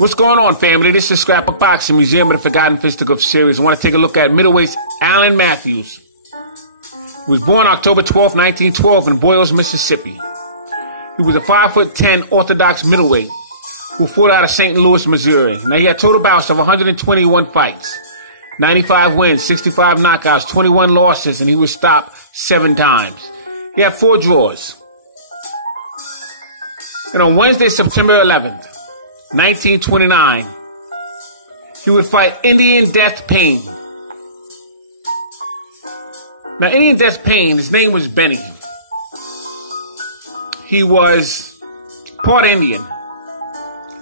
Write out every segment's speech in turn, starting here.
What's going on, family? This is Scrapbook Boxing Museum of the Forgotten Fisticuffs series. I want to take a look at middleweight Allen Matthews. He was born October 12, 1912 in Boyles, Mississippi. He was a 5'10" orthodox middleweight who fought out of St. Louis, Missouri. Now, he had total bouts of 121 fights, 95 wins, 65 knockouts, 21 losses, and he was stopped 7 times. He had 4 draws. And on Wednesday, September 11th, 1929, he would fight Indian Death Pain. Now, Indian Death Pain, his name was Benny. He was part Indian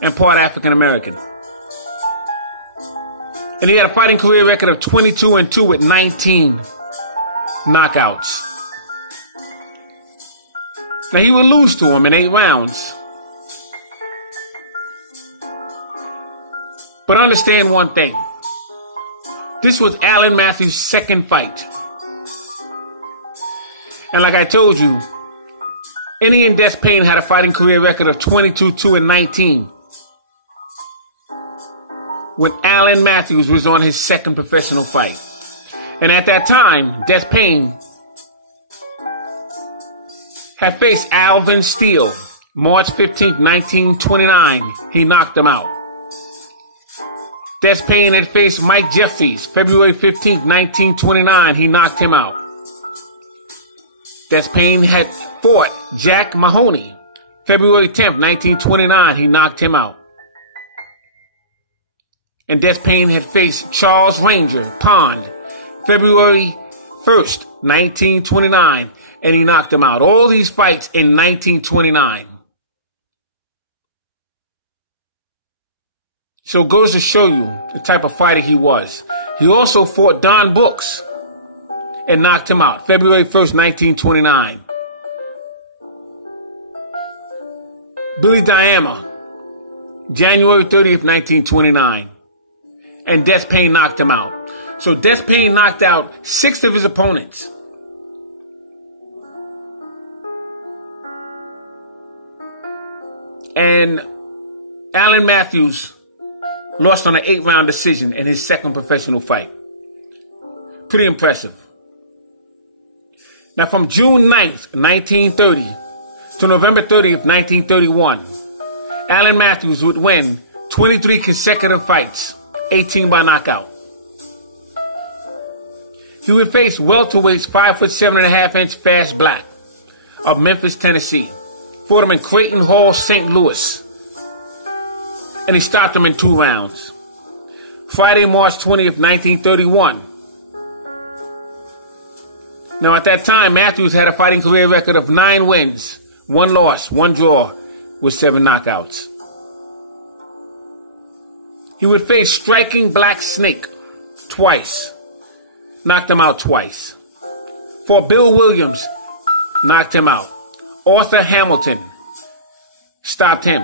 and part African American. And he had a fighting career record of 22-2 with 19 knockouts. Now, he would lose to him in 8 rounds. But understand one thing. This was Allen Matthews' second fight. And like I told you, Indian Death Pain had a fighting career record of 22-2 and 19 when Allen Matthews was on his second professional fight. And at that time, Death Pain had faced Alvin Steele, March 15, 1929. He knocked him out. Death Pain had faced Mike Jeffries, February 15, 1929. He knocked him out. Death Pain had fought Jack Mahoney, February 10, 1929. He knocked him out. And Death Pain had faced Charles Ranger Pond, February 1st, 1929. And he knocked him out. All these fights in 1929. So it goes to show you the type of fighter he was. He also fought Don Brooks and knocked him out, February 1st, 1929. Billy Diama, January 30th, 1929. And Death Pain knocked him out. So Death Pain knocked out 6 of his opponents. And Allen Matthews lost on an 8-round decision in his second professional fight. Pretty impressive. Now, from June 9th, 1930 to November 30th, 1931, Allen Matthews would win 23 consecutive fights, 18 by knockout. He would face welterweights 5'7.5" Fast Black of Memphis, Tennessee. Fought him in Creighton Hall, St. Louis. And he stopped him in 2 rounds. Friday, March 20th, 1931. Now, at that time, Matthews had a fighting career record of 9 wins, 1 loss, 1 draw, with 7 knockouts. He would face Striking Black Snake twice. Knocked him out twice. Fought Bill Williams, knocked him out. Arthur Hamilton stopped him.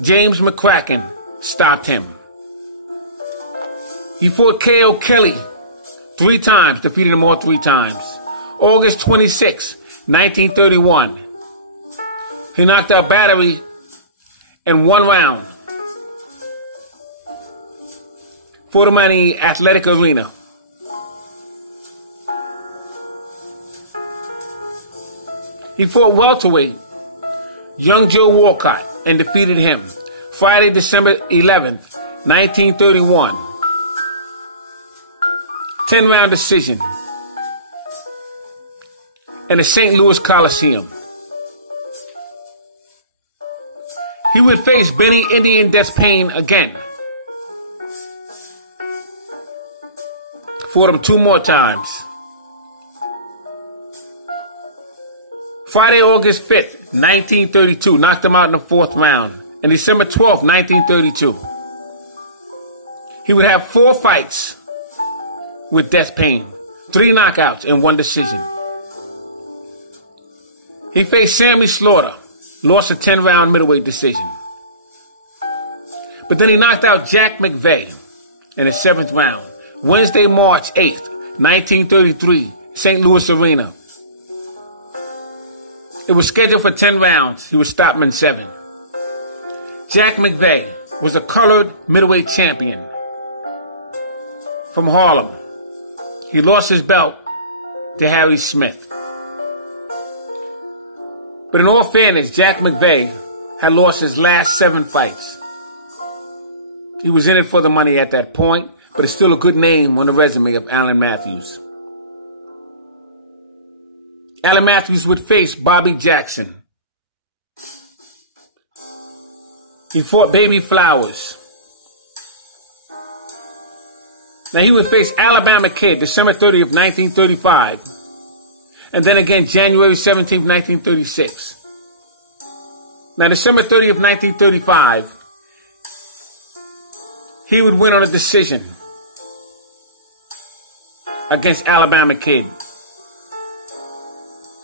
James McCracken stopped him. He fought K.O. Kelly 3 times, defeated him all 3 times. August 26, 1931. He knocked out Battery in 1 round. Fought him in the Athletic Arena. He fought welterweight Young Joe Walcott and defeated him Friday, December 11th, 1931. 10-round decision in the St. Louis Coliseum. He would face Benny Indian Death Pain again. Fought him 2 more times. Friday, August 5th, 1932. Knocked him out in the 4th round. And December 12th, 1932. He would have 4 fights with Death Pain. 3 knockouts and 1 decision. He faced Sammy Slaughter. Lost a 10-round middleweight decision. But then he knocked out Jack McVeigh in the 7th round. Wednesday, March 8th, 1933. St. Louis Arena. It was scheduled for 10 rounds. He was stopped in 7. Jack McVeigh was a colored middleweight champion from Harlem. He lost his belt to Harry Smith. But in all fairness, Jack McVeigh had lost his last 7 fights. He was in it for the money at that point, but it's still a good name on the resume of Allen Matthews. Allen Matthews would face Bobby Jackson. He fought Baby Flowers. Now he would face Alabama Kid December 30th, 1935. And then again January 17th, 1936. Now December 30th, 1935, he would win on a decision against Alabama Kid.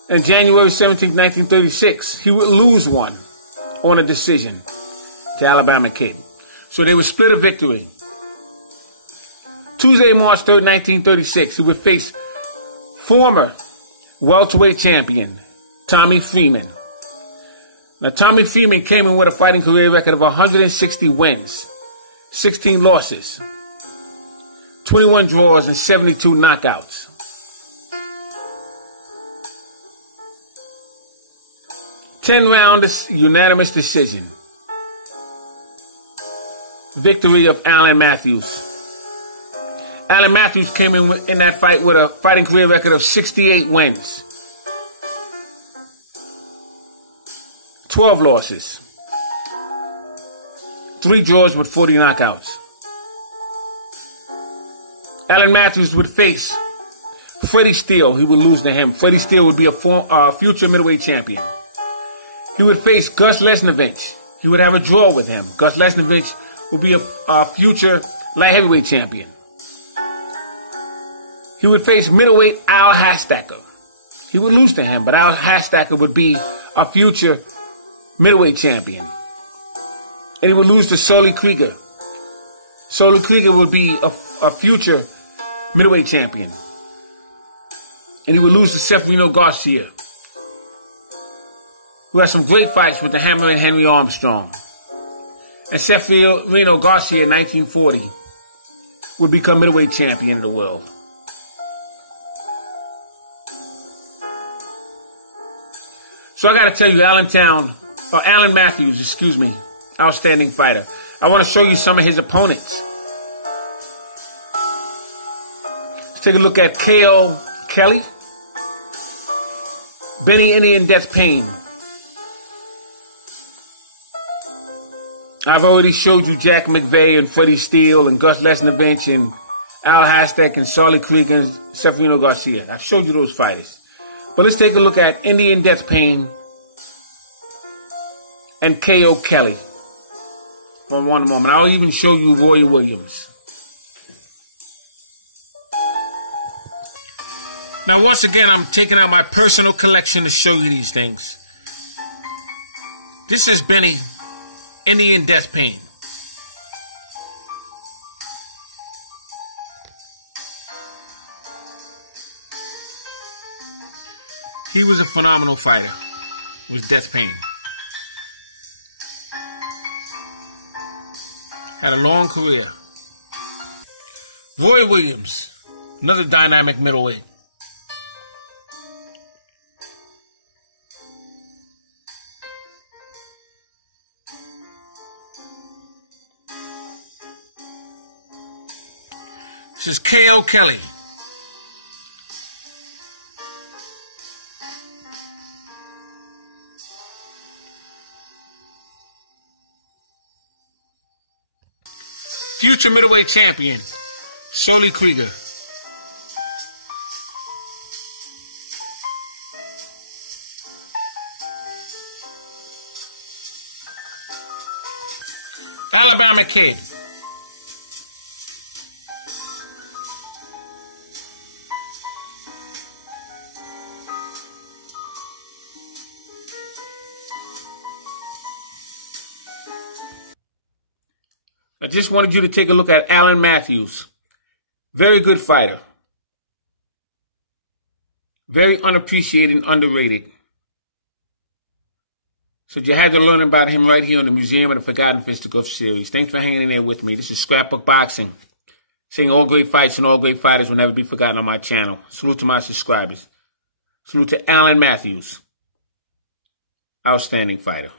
And January 17th, 1936, he would lose one on a decision to Alabama Kid. So they would split a victory. Tuesday, March 3rd, 1936, he would face former welterweight champion Tommy Freeman. Now Tommy Freeman came in with a fighting career record of 160 wins, 16 losses, 21 draws, and 72 knockouts. 10-round unanimous decision. Victory of Allen Matthews. Allen Matthews came in that fight with a fighting career record of 68 wins, 12 losses, 3 draws with 40 knockouts. Allen Matthews would face Freddie Steele. He would lose to him. Freddie Steele would be a future middleweight champion. He would face Gus Lesnovich. He would have a draw with him. Gus Lesnovich would be a future light heavyweight champion. He would face middleweight Al Hastacker. He would lose to him, but Al Hastacker would be a future middleweight champion. And he would lose to Sully Krieger. Sully Krieger would be a future middleweight champion. And he would lose to Severino Garcia, who had some great fights with the Hammer and Henry Armstrong. And Severino Garcia in 1940 would become middleweight champion of the world. So I got to tell you, Allen Matthews, outstanding fighter. I want to show you some of his opponents. Let's take a look at K.O. Kelly, Benny Indian Death Payne. I've already showed you Jack McVeigh and Freddie Steele and Gus Lesnovich and Al Hastack and Sully Krieger and Severino Garcia. I've showed you those fighters. But let's take a look at Indian Death Payne and K.O. Kelly for one moment. I'll even show you Roy Williams. Now, once again, I'm taking out my personal collection to show you these things. This is Benny Indian Death Payne. He was a phenomenal fighter. It was Death Payne. Had a long career. Roy Williams, another dynamic middleweight. This is K.O. Kelly. Future middleweight champion, Sully Krieger. Alabama Kid. I just wanted you to take a look at Allen Matthews. Very good fighter. Very unappreciated and underrated. So you had to learn about him right here on the Museum of the Forgotten Fisticuffs series. Thanks for hanging in there with me. This is Scrapbook Boxing, saying all great fights and all great fighters will never be forgotten on my channel. Salute to my subscribers. Salute to Alan Matthews, outstanding fighter.